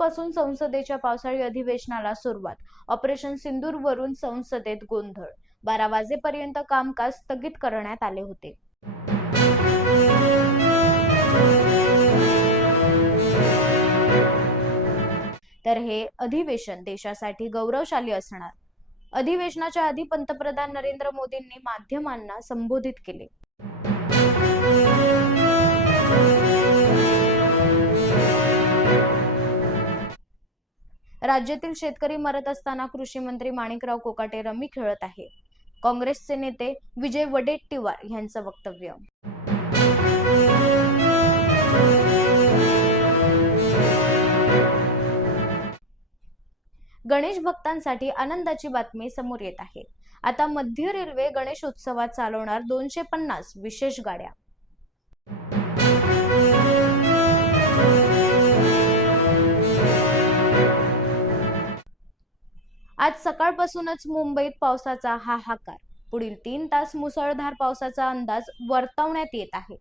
आजपासून संसदेच्या पावसाळी अधिवेशनाला सुरुवात. ऑपरेशन सिंदूर वरून संसदेत गोंधळ. बारा वाजेपर्यंत कामकाज स्थगित करण्यात आले होते. तर हे अधिवेशन देशासाठी गौरवशाली असणार. अधिवेशनाच्या आधी पंतप्रधान नरेंद्र मोदींनी माध्यमांना संबोधित केले. राज्यातील शेतकरी मरत असताना कृषी मंत्री माणिकराव कोकाटे रमी खेळत आहे. काँग्रेसचे नेते विजय वडेट्टीवार यांचं वक्तव्य. गणेश भक्तांसाठी आनंदाची बातमी समोर येत आहे. आता मध्य रेल्वे गणेश उत्सवात चालवणार दोनशे पन्नास विशेष गाड्या. आज सकाळपासूनच मुंबईत पावसाचा हाहाकार. पुढील तीन तास मुसळधार पावसाचा अंदाज वर्तवण्यात येत आहे.